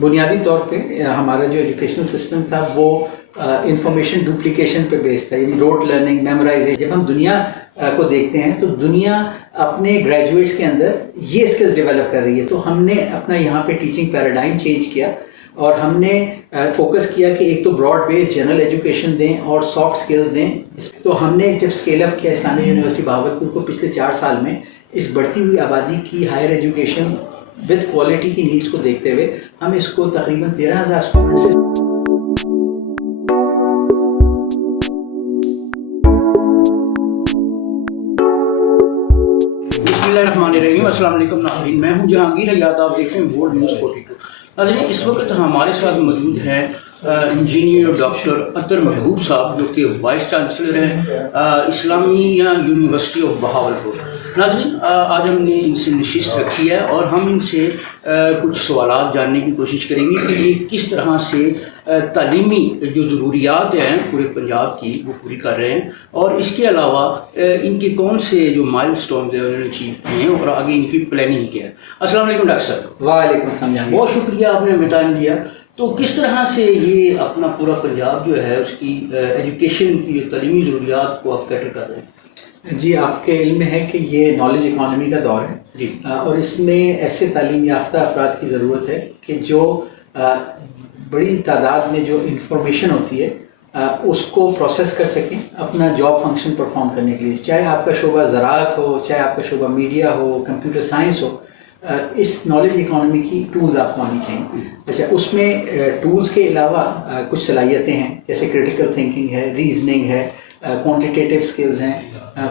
بنیادی طور پہ ہمارا جو ایجوکیشنل سسٹم تھا وہ انفارمیشن ڈپلیکیشن پہ بیس تھا، یعنی روٹ لرننگ، میمورائزیشن۔ جب ہم دنیا کو دیکھتے ہیں تو دنیا اپنے گریجویٹس کے اندر یہ اسکلز ڈیولپ کر رہی ہے، تو ہم نے اپنا یہاں پہ ٹیچنگ پیراڈائم چینج کیا اور ہم نے فوکس کیا کہ ایک تو براڈ بیس جنرل ایجوکیشن دیں اور سافٹ اسکلز دیں۔ تو ہم نے جب اسکیل اپ کیا اسلامیہ یونیورسٹی بہاولپور کو پچھلے 4 سال میں، اس بڑھتی ہوئی آبادی کی ہائر ایجوکیشن ود کوالٹی کی نیڈس کو دیکھتے ہوئے ہم اس کو تقریباً 13,000 اسٹوڈنٹ سے بسم اللہ الرحمن الرحیم۔ السلام علیکم ناظرین، میں ہوں جہانگیر حیات، آپ دیکھ رہے ہیں ورلڈ نیوز 42۔ ناظرین، اس وقت ہمارے ساتھ موجود ہیں انجینئر ڈاکٹر اطہر محبوب صاحب، جو کہ وائس چانسلر ہیں اسلامیہ یونیورسٹی آف بہاولپور۔ ناظرین، آج ہم نے ان سے نشست رکھی ہے اور ہم ان سے کچھ سوالات جاننے کی کوشش کریں گے کہ یہ کس طرح سے تعلیمی جو ضروریات ہیں پورے پنجاب کی وہ پوری کر رہے ہیں، اور اس کے علاوہ ان کے کون سے جو مائل سٹونز ہیں انہوں نے اچیو کیے ہیں اور آگے ان کی پلاننگ کیا ہے۔ السلام علیکم ڈاکٹر صاحب۔ وعلیکم السلام۔ بہت شکریہ، آپ نے ہمیں ٹائم دیا۔ تو کس طرح سے یہ اپنا پورا پنجاب جو ہے اس کی ایجوکیشن کی جو تعلیمی ضروریات کو آپ کیٹر کر رہے ہیں؟ جی، آپ کے علم میں ہے کہ یہ نالج اکانومی کا دور ہے جی، اور اس میں ایسے تعلیم یافتہ افراد کی ضرورت ہے کہ جو بڑی تعداد میں جو انفارمیشن ہوتی ہے اس کو پروسیس کر سکیں اپنا جاب فنکشن پرفارم کرنے کے لیے، چاہے آپ کا شعبہ زراعت ہو، چاہے آپ کا شعبہ میڈیا ہو، کمپیوٹر سائنس ہو۔ اس نالج اکانومی کی ٹولز آپ کو آنی چاہیے۔ اچھا، اس میں ٹولز کے علاوہ کچھ صلاحیتیں ہیں، جیسے کریٹیکل تھنکنگ ہے، ریزننگ ہے، کوانٹیٹیو سکلز ہیں،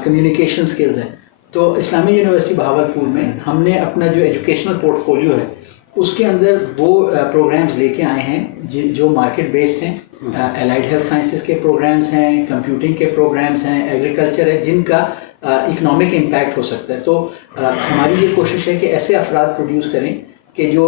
کمیونیکیشن سکلز ہیں۔ تو اسلامیہ یونیورسٹی بہاولپور میں ہم نے اپنا جو ایجوکیشنل پورٹ فولیو ہے اس کے اندر وہ پروگرامز لے کے آئے ہیں جو مارکیٹ بیسڈ ہیں۔ الائڈ ہیلتھ سائنسز کے پروگرامز ہیں، کمپیوٹنگ کے پروگرامز ہیں، ایگریکلچر ہے، جن کا اکنامک امپیکٹ ہو سکتا ہے۔ تو ہماری یہ کوشش ہے کہ ایسے افراد پروڈیوس کریں کہ جو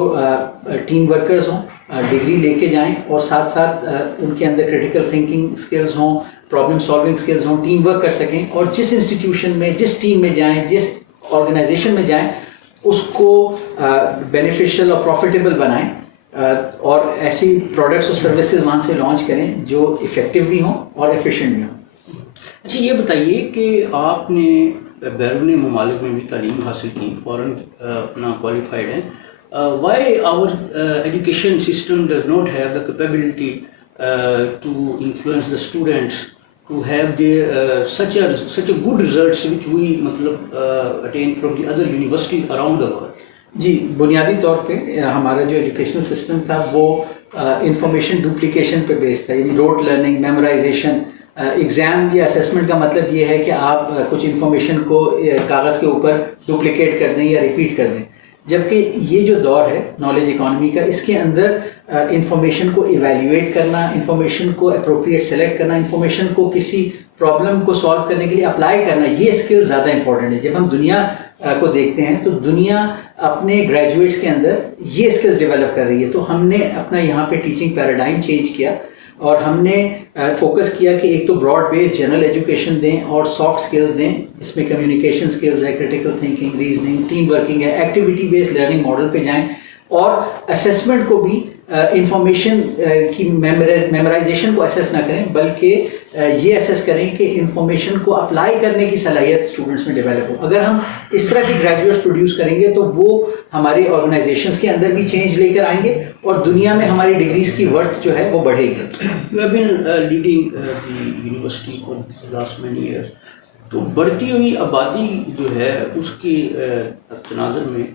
ٹیم ورکرز ہوں، ڈگری لے کے جائیں اور ساتھ ساتھ ان کے اندر کریٹیکل تھنکنگ سکلز ہوں، پرابلم سالونگ سکلز ہوں، ٹیم ورک کر سکیں، اور جس انسٹیٹیوشن میں، جس ٹیم میں جائیں، جس آرگنائزیشن میں جائیں، اس کو بینیفیشل اور پروفیٹیبل بنائیں اور ایسی پروڈکٹس اور سروسز وہاں سے لانچ کریں جو افیکٹو بھی ہوں اور ایفیشینٹ بھی ہوں۔ اچھا، یہ بتائیے کہ آپ نے بیرون ممالک میں بھی تعلیم حاصل کی، فوراً اپنا کوالیفائڈ ہیں۔ Why our education system does not have the capability to influence the students to have the such a good results which we مطلب attain from the other universities around the world؟ جی، بنیادی طور پہ ہمارا جو educational system تھا وہ information duplication پہ بیس تھا، یعنی روٹ لرننگ، میمورائزیشن۔ ایگزام یا اسیسمنٹ کا مطلب یہ ہے کہ آپ کچھ انفارمیشن کو کاغذ کے اوپر ڈپلیکیٹ کر دیں یا ریپیٹ کر دیں، جبکہ یہ جو دور ہے نالج اکانومی کا، اس کے اندر انفارمیشن کو ایویلیویٹ کرنا، انفارمیشن کو اپروپریٹ سلیکٹ کرنا، انفارمیشن کو کسی پرابلم کو سالو کرنے کے لیے اپلائی کرنا، یہ اسکل زیادہ امپورٹنٹ ہے۔ جب ہم دنیا کو دیکھتے ہیں تو دنیا اپنے گریجویٹس کے اندر یہ اسکلز ڈیولپ کر رہی ہے، تو ہم نے اپنا یہاں پہ ٹیچنگ پیراڈائم چینج کیا اور ہم نے فوکس کیا کہ ایک تو براڈ بیس جنرل ایجوکیشن دیں اور سافٹ اسکلز دیں، جس میں کمیونیکیشن اسکلز ہے، critical thinking, reasoning, team working ہے، ایکٹیویٹی بیسڈ لرننگ ماڈل پہ جائیں، اور اسیسمنٹ کو بھی انفارمیشن کی میمورائزیشن کو اسیس نہ کریں بلکہ یہ اسیس کریں کہ انفارمیشن کو اپلائی کرنے کی صلاحیت اسٹوڈنٹس میں ڈیولپ ہو۔ اگر ہم اس طرح کے گریجویٹس پروڈیوس کریں گے تو وہ ہماری آرگنائزیشنس کے اندر بھی چینج لے کر آئیں گے اور دنیا میں ہماری ڈگریز کی ورتھ جو ہے وہ بڑھے گی۔ You have been leading the university for the last many years۔ تو بڑھتی ہوئی آبادی جو ہے اس کے تناظر میں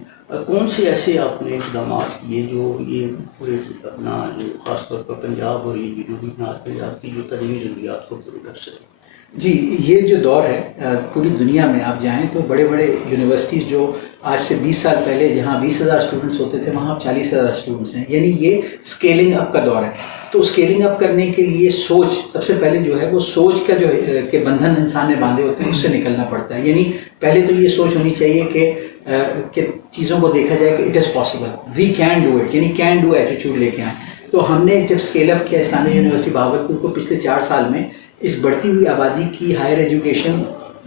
کون سے ایسے آپ نے اقدامات کیے جو یہ پورے اپنا جو خاص طور پر پنجاب اور یہ جنوبی پنجاب کی جو تعلیمی ضروریات کو پورے کر سکے؟ جی، یہ جو دور ہے پوری دنیا میں آپ جائیں تو بڑے بڑے یونیورسٹیز جو آج سے 20 سال پہلے جہاں 20,000 اسٹوڈنٹس ہوتے تھے وہاں اب 40,000 اسٹوڈنٹس ہیں، یعنی یہ اسکیلنگ اپ کا دور ہے۔ تو اسکیلنگ اپ کرنے کے لیے سوچ سب سے پہلے جو ہے وہ سوچ کا جو ہے کہ بندھن انسان نے باندھے ہوتے ہیں اس سے نکلنا پڑتا ہے، یعنی پہلے تو یہ سوچ ہونی چاہیے کہ چیزوں کو دیکھا جائے کہ it is possible, we can do it, یعنی کین ڈو ایٹیٹیوڈ لے کے آئیں۔ تو ہم نے جب اسکیل اپ کیا اسلامیہ یونیورسٹی بہاولپور کو پچھلے 4 سال میں، اس بڑھتی ہوئی آبادی کی ہائر ایجوکیشن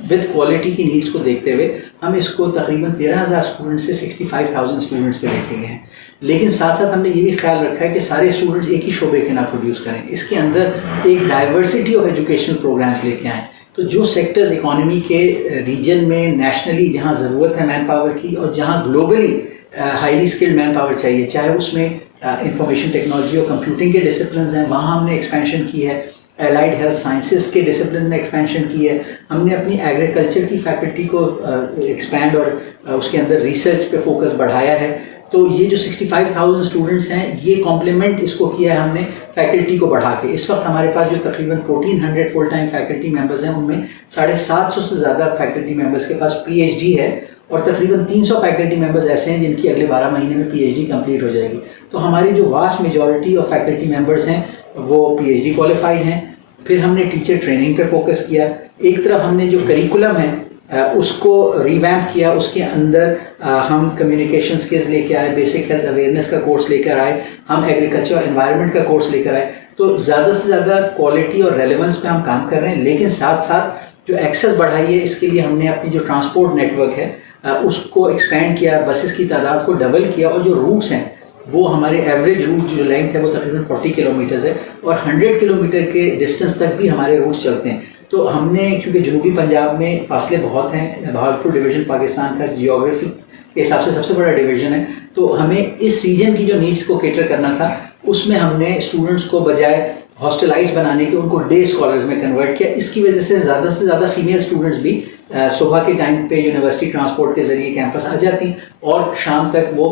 ود کوالٹی کی نیڈس کو دیکھتے ہوئے ہم اس کو تقریباً 13,000 اسٹوڈنٹ سے 65,000 اسٹوڈنٹس پہ لے کے گئے ہیں. لیکن ساتھ ساتھ ہم نے یہ بھی خیال رکھا ہے کہ سارے اسٹوڈنٹس ایک ہی شعبے کے نہ پروڈیوس کریں. اس کے اندر ایک ڈائیورسٹی آف ایجوکیشنل پروگرامس لے کے آئیں. تو جو سیکٹرز اکانومی کے ریجن میں نیشنلی جہاں ضرورت ہے مین پاور کی اور جہاں globally highly skilled man power چاہیے، چاہے اس میں انفارمیشن ٹیکنالوجی اور کمپیوٹنگ کے ڈسپلنز ہیں، وہاں ہم نے ایکسپینشن کی ہے. الائڈ ہیلتھ سائنسز کے ڈسپلن میں ایکسپینشن کی ہے. ہم نے اپنی ایگریکلچر کی فیکلٹی کو ایکسپینڈ اور اس کے اندر ریسرچ پہ فوکس بڑھایا ہے. تو یہ جو 65,000 اسٹوڈنٹس ہیں یہ کمپلیمنٹ اس کو کیا ہے ہم نے فیکلٹی کو بڑھا کے. اس وقت ہمارے پاس جو تقریباً 1400 فل ٹائم فیکلٹی ممبرز ہیں ان میں 750 سے زیادہ فیکلٹی ممبرز کے پاس پی ایچ ڈی ہے اور تقریباً 300 فیکلٹی ممبرز ایسے ہیں جن کی اگلے 12 مہینے میں پی ایچ ڈی کمپلیٹ ہو جائے گی. تو ہماری جو vast majority of faculty members ہیں وہ پی ایچ ڈی کوالیفائڈ ہیں. پھر ہم نے ٹیچر ٹریننگ پہ فوکس کیا. ایک طرف ہم نے جو کریکولم ہے اس کو ریویمپ کیا. اس کے اندر ہم کمیونیکیشن سکلز لے کے آئے، بیسک ہیلتھ اویئرنیس کا کورس لے کر آئے، ہم ایگریکلچر اور انوائرمنٹ کا کورس لے کر آئے. تو زیادہ سے زیادہ کوالٹی اور ریلیونس پہ ہم کام کر رہے ہیں. لیکن ساتھ ساتھ جو ایکسیس بڑھائی ہے اس کے لیے ہم نے اپنی جو ٹرانسپورٹ نیٹ ورک ہے اس کو ایکسپینڈ کیا، بسز کی تعداد کو ڈبل کیا. اور جو روٹس ہیں وہ ہمارے ایوریج روٹ جو لینتھ ہے وہ تقریباً 40 کلومیٹرز ہے اور 100 کلومیٹر کے ڈسٹینس تک بھی ہمارے روٹس چلتے ہیں. تو ہم نے کیونکہ جنوبی پنجاب میں فاصلے بہت ہیں، بہاولپور ڈویژن پاکستان کا جیوگرافی کے حساب سے سب سے بڑا ڈویژن ہے، تو ہمیں اس ریجن کی جو نیڈس کو کیٹر کرنا تھا اس میں ہم نے اسٹوڈنٹس کو بجائے ہاسٹلائز بنانے کے ان کو ڈے اسکالرز میں کنورٹ کیا. اس کی وجہ سے زیادہ فیمیل اسٹوڈنٹس بھی صبح کے ٹائم پہ یونیورسٹی ٹرانسپورٹ کے ذریعے کیمپس آ جاتی ہیں اور شام تک وہ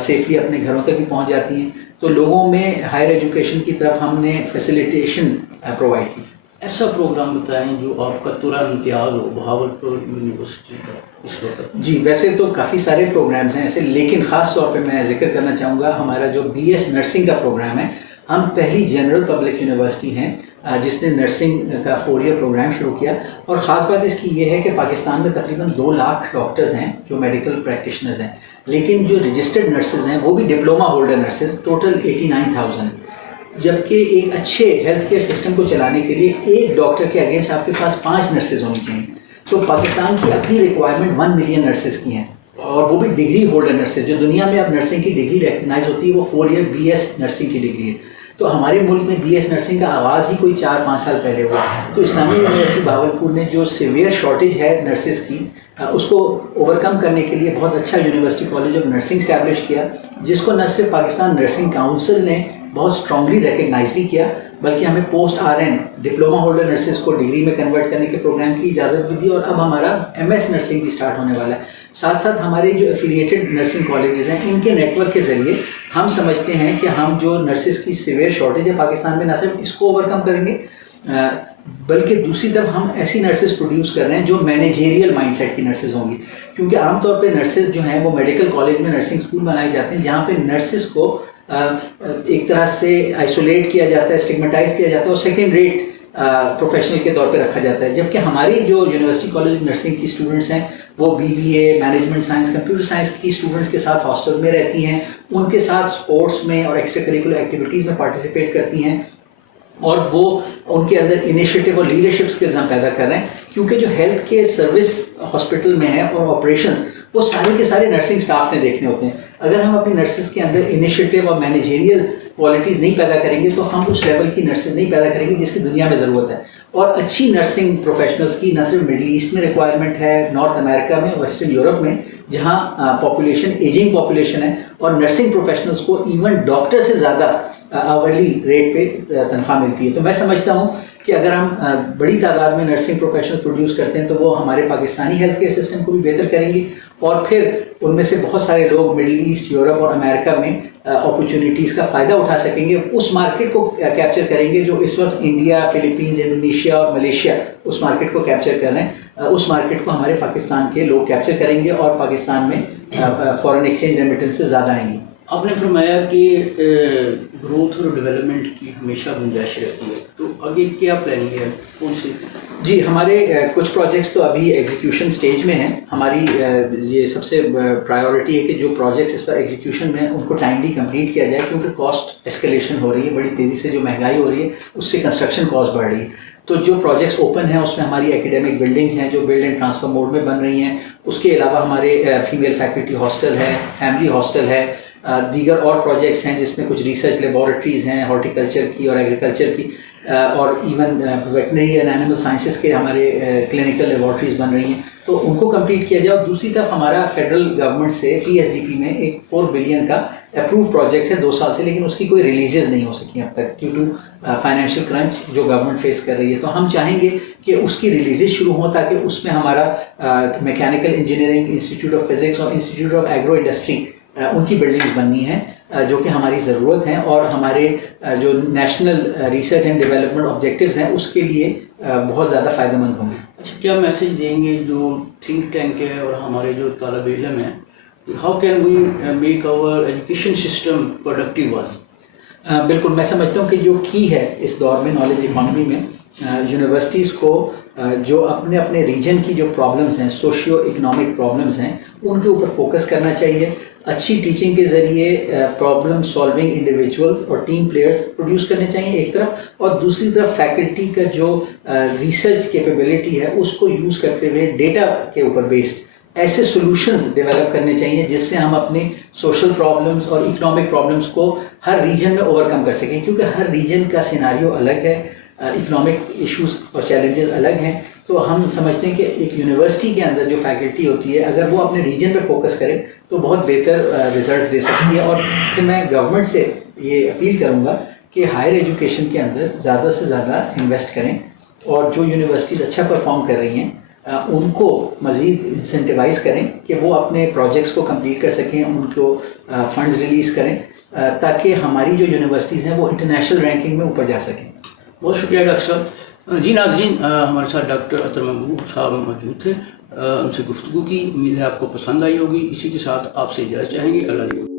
سیفلی اپنے گھروں تک بھی پہنچ جاتی ہیں. تو لوگوں میں ہائر ایجوکیشن کی طرف ہم نے فیسیلیٹیشن پرووائڈ کی. ایسا پروگرام بتائیں جو آپ کا ترا امتیاز ہو بہاولپور یونیورسٹی کا اس وقت. جی ویسے تو کافی سارے پروگرامز ہیں ایسے، لیکن خاص طور پہ میں ذکر کرنا چاہوں گا ہمارا جو بی ایس نرسنگ کا پروگرام ہے. ہم پہلی جنرل پبلک یونیورسٹی ہیں جس نے نرسنگ کا 4 ایئر پروگرام شروع کیا. اور خاص بات اس کی یہ ہے کہ پاکستان میں تقریباً 2 لاکھ ڈاکٹرز ہیں جو میڈیکل پریکٹیشنرز ہیں، لیکن جو رجسٹرڈ نرسز ہیں وہ بھی ڈپلوما ہولڈر نرسز ٹوٹل 89,000 ہیں. جبکہ ایک اچھے ہیلتھ کیئر سسٹم کو چلانے کے لیے ایک ڈاکٹر کے اگینسٹ آپ کے پاس 5 نرسز ہونی چاہیے. تو پاکستان کی اپنی ریکوائرمنٹ 1 ملین نرسز کی ہیں اور وہ بھی ڈگری ہولڈر نرسز. جو دنیا میں اب نرسنگ کی ڈگری ریکگنائز ہوتی ہے وہ 4 ایئر بی ایس نرسنگ کی ڈگری ہے. تو ہمارے ملک میں بی ایس نرسنگ کا آغاز ہی کوئی 4-5 سال پہلے ہوا. تو اسلامی یونیورسٹی بہاولپور نے جو سیویئر شارٹیج ہے نرسز کی اس کو اوور کم کرنے کے لیے بہت اچھا university college of nursing establish کیا، جس کو نہ صرف پاکستان نرسنگ کاؤنسل نے بہت اسٹرانگلی ریکگنائز بھی کیا بلکہ ہمیں post R N diploma holder nurses کو ڈگری میں کنورٹ کرنے کے پروگرام کی اجازت بھی دی. اور اب ہمارا ایم ایس نرسنگ بھی اسٹارٹ ہونے والا ہے. ساتھ ساتھ ہمارے جو ایفیلیٹڈ نرسنگ کالجز ہیں ان کے نیٹ ورک کے ذریعے ہم سمجھتے ہیں کہ ہم جو نرسز کی سیویئر شارٹیج ہے پاکستان میں نہ صرف اس کو اوور کم کریں گے بلکہ دوسری طرف ہم ایسی نرسز پروڈیوس کر رہے ہیں جو مینیجیریل مائنڈ سیٹ کی نرسز ہوں گی. کیونکہ عام طور پہ نرسز جو ہیں وہ میڈیکل کالج میں نرسنگ اسکول بنائے جاتے ہیں جہاں پہ نرسز کو ایک طرح سے آئسولیٹ کیا جاتا ہے، اسٹگمیٹائز کیا جاتا ہے اور سیکنڈ ریٹ پروفیشنل کے طور پہ رکھا جاتا ہے. جبکہ ہماری جو یونیورسٹی کالج نرسنگ کی اسٹوڈنٹس ہیں وہ B B A, management science, computer science کی اسٹوڈنٹس کے ساتھ ہاسٹل میں رہتی ہیں، ان کے ساتھ اسپورٹس میں اور ایکسٹرا کریکولر ایکٹیویٹیز میں پارٹیسپیٹ کرتی ہیں اور وہ ان کے اندر انیشیٹو اور لیڈرشپ اسکلز ہم پیدا کر رہے ہیں. کیونکہ جو ہیلتھ کیئر سروس ہاسپٹل میں ہے اور آپریشنز وہ سارے کے سارے نرسنگ اسٹاف نے دیکھنے ہوتے ہیں. اگر ہم اپنی نرسز کے اندر انیشیٹو اور مینیجیریل کوالٹیز نہیں پیدا کریں گے تو ہم اس لیول کی نرسز نہیں پیدا کریں گے جس کی دنیا میں ضرورت ہے. اور اچھی نرسنگ پروفیشنلز کی نہ صرف مڈل ایسٹ میں ریکوائرمنٹ ہے، نارتھ امریکہ میں، ویسٹرن یورپ میں جہاں پاپولیشن ایجنگ پاپولیشن ہے اور نرسنگ پروفیشنلز کو ایون ڈاکٹر سے زیادہ آورلی ریٹ پہ تنخواہ ملتی ہے. تو میں سمجھتا ہوں کہ اگر ہم بڑی تعداد میں نرسنگ پروفیشنل پروڈیوس کرتے ہیں تو وہ ہمارے پاکستانی ہیلتھ کیئر سسٹم کو بھی بہتر کریں گے اور پھر ان میں سے بہت سارے لوگ مڈل ایسٹ، یورپ اور امریکہ میں اپرچونیٹیز کا فائدہ اٹھا سکیں گے. اس مارکیٹ کو کیپچر کریں گے جو اس وقت انڈیا، فلپینز، انڈونیشیا اور ملیشیا اس مارکیٹ کو کیپچر کر رہے ہیں. اس مارکیٹ کو ہمارے پاکستان کے لوگ کیپچر کریں گے اور پاکستان میں فارن ایکسچینج ریمیٹنسز زیادہ آئیں گی. آپ نے فرمایا کہ گروتھ اور ڈیولپمنٹ کی ہمیشہ گنجائش رہتی ہے، تو آگے کیا پلاننگ ہے، کون سی؟ جی ہمارے کچھ پروجیکٹس تو ابھی ایگزیکیوشن سٹیج میں ہیں. ہماری یہ سب سے پرائیورٹی ہے کہ جو پروجیکٹس اس پر ایگزیکیوشن میں ہیں ان کو ٹائملی کمپلیٹ کیا جائے کیونکہ کاسٹ اسکیلیشن ہو رہی ہے بڑی تیزی سے. جو مہنگائی ہو رہی ہے اس سے کنسٹرکشن کاسٹ بڑھ رہی ہے. تو جو پروجیکٹس اوپن ہیں اس میں ہماری ایکیڈیمک بلڈنگز ہیں جو بلڈ اینڈ ٹرانسفر موڈ میں بن رہی ہیں. اس کے علاوہ ہمارے فیمیل فیکلٹی ہاسٹل ہے, فیملی ہاسٹل ہے, دیگر اور پروجیکٹس ہیں جس میں کچھ ریسرچ لیبارٹریز ہیں ہارٹیکلچر کی اور ایگریکلچر کی, اور even veterinary and animal sciences کے ہمارے کلینکل لیبارٹریز بن رہی ہیں, تو ان کو کمپلیٹ کیا جائے. اور دوسری طرف ہمارا فیڈرل گورنمنٹ سے PSDP میں ایک 4 بلین کا اپروو پروجیکٹ ہے 2 سال سے, لیکن اس کی کوئی ریلیزز نہیں ہو سکی اب تک ڈیو ٹو فائنینشیل کرنچ جو گورنمنٹ فیس کر رہی ہے. تو ہم چاہیں گے کہ اس کی ریلیزز شروع ہوں تاکہ اس میں ہمارا mechanical engineering institute of physics اور انسٹیٹیوٹ آف ایگرو انڈسٹری ان کی بلڈنگز بننی ہیں جو کہ ہماری ضرورت ہیں, اور ہمارے جو national research and development objectives ہیں اس کے لیے بہت زیادہ فائدہ مند ہوں گے. اچھا, کیا میسج دیں گے جو تھنک ٹینک ہے اور ہمارے جو طالب علم ہیں, how can we make our education system productive one? بالکل, میں سمجھتا ہوں کہ جو کی ہے اس دور میں نالج اکانومی میں, یونیورسٹیز کو جو اپنے اپنے ریجن کی جو پرابلمز ہیں, سوشیو اکنامک پرابلمز ہیں, ان کے اوپر فوکس کرنا چاہیے. اچھی ٹیچنگ کے ذریعے پرابلم سالونگ انڈیویجولز اور ٹیم پلیئرز پروڈیوس کرنے چاہیے ایک طرف, اور دوسری طرف فیکلٹی کا جو ریسرچ کیپیبلٹی ہے اس کو یوز کرتے ہوئے ڈیٹا کے اوپر بیسڈ ایسے سولوشنز ڈیولپ کرنے چاہیے جس سے ہم اپنے سوشل پرابلمز اور اکنامک پرابلمز کو ہر ریجن میں اوور کم کر سکیں, کیونکہ ہر ریجن کا سیناریو الگ ہے, اکنامک ایشوز اور چیلنجز الگ ہیں. تو ہم سمجھتے ہیں کہ ایک یونیورسٹی کے اندر جو فیکلٹی ہوتی ہے اگر وہ اپنے ریجن پہ فوکس کرے تو بہت بہتر ریزلٹس دے سکتی ہے. اور پھر میں گورنمنٹ سے یہ اپیل کروں گا کہ ہائر ایجوکیشن کے اندر زیادہ سے زیادہ انویسٹ کریں, اور جو یونیورسٹیز اچھا پرفارم کر رہی ہیں ان کو مزید انسینٹیوائز کریں کہ وہ اپنے پروجیکٹس کو کمپلیٹ کر سکیں, ان کو فنڈز ریلیز کریں تاکہ ہماری جو یونیورسٹیز ہیں وہ انٹرنیشنل رینکنگ میں اوپر جا سکیں. بہت شکریہ ڈاکٹر صاحب. جی ناظرین, ہمارے ساتھ ڈاکٹر اطہر محبوب صاحب موجود تھے, ان سے گفتگو کی, امید ہے آپ کو پسند آئی ہوگی. اسی کے ساتھ آپ سے اجازت چاہیں گے. اللہ